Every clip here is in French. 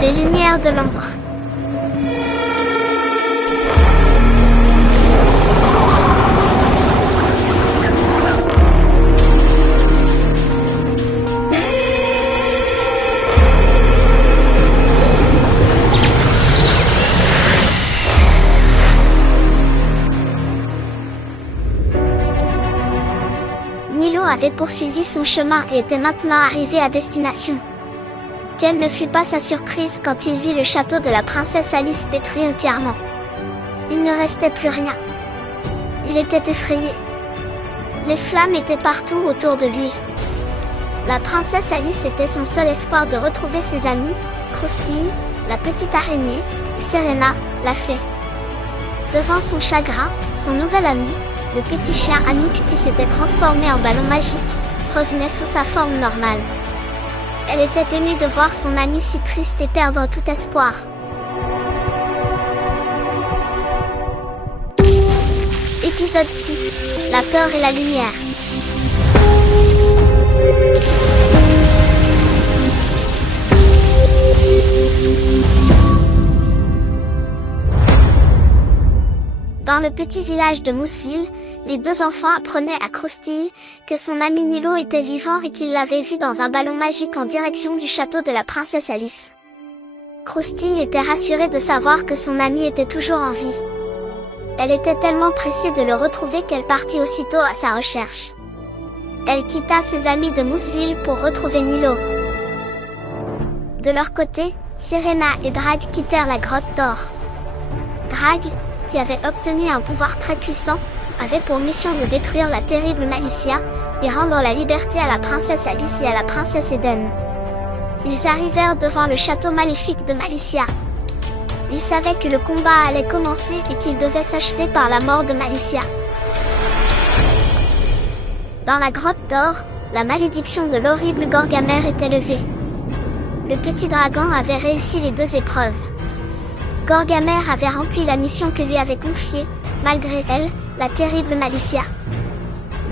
Les lumières de l'ombre. Nilo avait poursuivi son chemin et était maintenant arrivé à destination. Quelle ne fut pas sa surprise quand il vit le château de la princesse Alice détruit entièrement. Il ne restait plus rien. Il était effrayé. Les flammes étaient partout autour de lui. La princesse Alice était son seul espoir de retrouver ses amis, Krusty, la petite araignée, et Serena, la fée. Devant son chagrin, son nouvel ami, le petit chien Anouk qui s'était transformé en ballon magique, revenait sous sa forme normale. Elle était émue de voir son ami si triste et perdre tout espoir. Épisode 6. La peur et la lumière. Dans le petit village de Mouseville, les deux enfants apprenaient à Krusty que son ami Nilo était vivant et qu'il l'avait vu dans un ballon magique en direction du château de la princesse Alice. Krusty était rassurée de savoir que son ami était toujours en vie. Elle était tellement pressée de le retrouver qu'elle partit aussitôt à sa recherche. Elle quitta ses amis de Mouseville pour retrouver Nilo. De leur côté, Serena et Drag quittèrent la grotte d'or. Drag, qui avait obtenu un pouvoir très puissant, avait pour mission de détruire la terrible Malicia et rendre la liberté à la princesse Alice et à la princesse Eden. Ils arrivèrent devant le château maléfique de Malicia. Ils savaient que le combat allait commencer et qu'il devait s'achever par la mort de Malicia. Dans la grotte d'or, la malédiction de l'horrible Gorgamère était levée. Le petit dragon avait réussi les deux épreuves. Gorgamère avait rempli la mission que lui avait confiée, malgré elle, la terrible Malicia.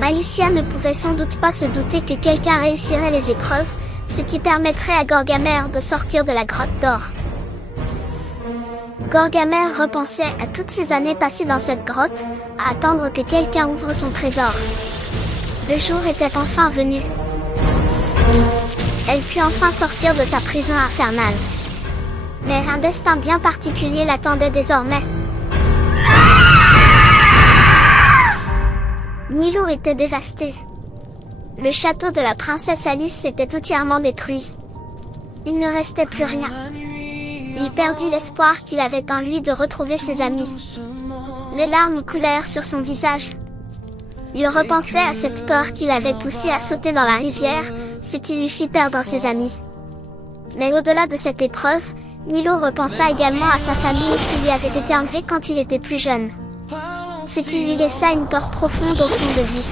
Malicia ne pouvait sans doute pas se douter que quelqu'un réussirait les épreuves, ce qui permettrait à Gorgamère de sortir de la grotte d'or. Gorgamère repensait à toutes ces années passées dans cette grotte, à attendre que quelqu'un ouvre son trésor. Le jour était enfin venu. Elle put enfin sortir de sa prison infernale. Mais un destin bien particulier l'attendait désormais. Nilo était dévasté. Le château de la princesse Alice était entièrement détruit. Il ne restait plus rien. Il perdit l'espoir qu'il avait en lui de retrouver ses amis. Les larmes coulèrent sur son visage. Il repensait à cette peur qui l'avait poussé à sauter dans la rivière, ce qui lui fit perdre ses amis. Mais au-delà de cette épreuve, Nilo repensa également à sa famille qui lui avait été enlevée quand il était plus jeune. Ce qui lui laissa une peur profonde au fond de lui.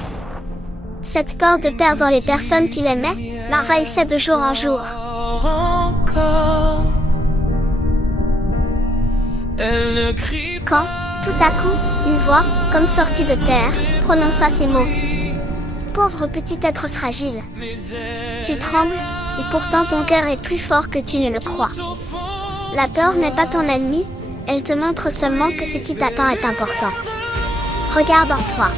Cette peur de perdre les personnes qu'il aimait, l'envahissait de jour en jour. Quand, tout à coup, une voix, comme sortie de terre, prononça ces mots. Pauvre petit être fragile. Tu trembles, et pourtant ton cœur est plus fort que tu ne le crois. La peur n'est pas ton ennemi, elle te montre seulement que ce qui t'attend est important. Regarde en toi.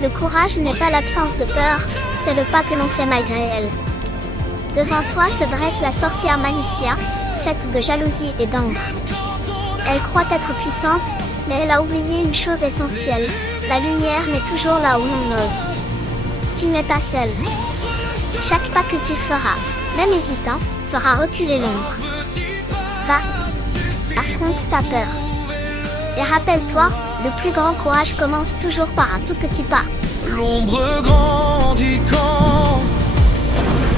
Le courage n'est pas l'absence de peur, c'est le pas que l'on fait malgré elle. Devant toi se dresse la sorcière Malicia, faite de jalousie et d'ombre. Elle croit être puissante, mais elle a oublié une chose essentielle, la lumière n'est toujours là où l'on ose. Tu n'es pas seul. Chaque pas que tu feras, même hésitant, fera reculer l'ombre. Va, affronte ta peur. Et rappelle-toi, le plus grand courage commence toujours par un tout petit pas. L'ombre grandit quand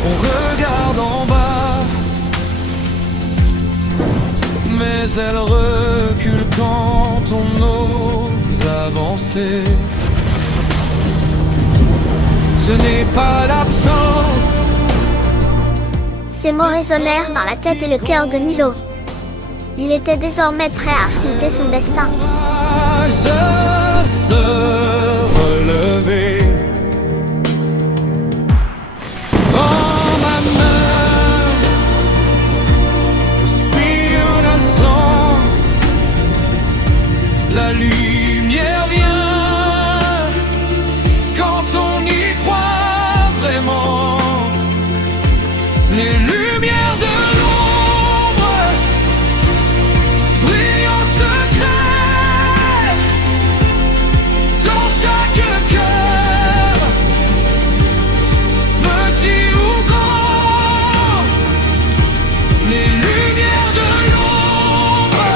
on regarde en bas, mais elle recule quand on ose avancer. Ce n'est pas l'absence. Ces mots résonnèrent dans la tête et le cœur de Nilo. Il était désormais prêt à affronter son destin. De se relever. Prends ma main, les lumières de l'ombre brillent en secret dans chaque cœur, petit ou grand. Les lumières de l'ombre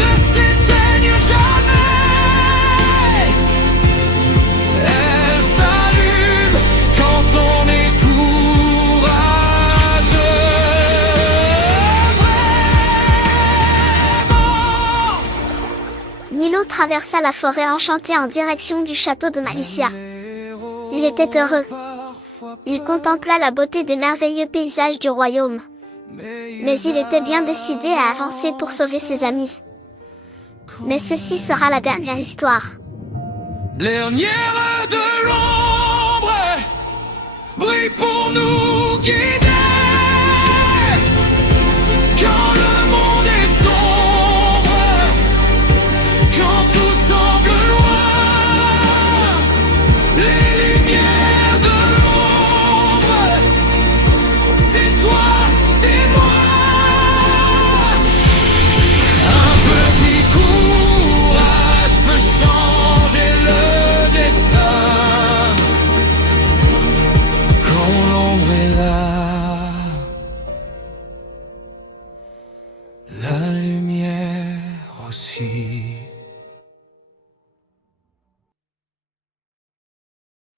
ne s'éteignent jamais. Elles s'allument quand on est courageux. Vraiment. Nilo traversa la forêt enchantée en direction du château de Malicia. Il était heureux. Il contempla la beauté des merveilleux paysages du royaume. Mais il était bien décidé à avancer pour sauver ses amis. Mais ceci sera la dernière histoire. Dernière de l'ombre brille pour nous guider.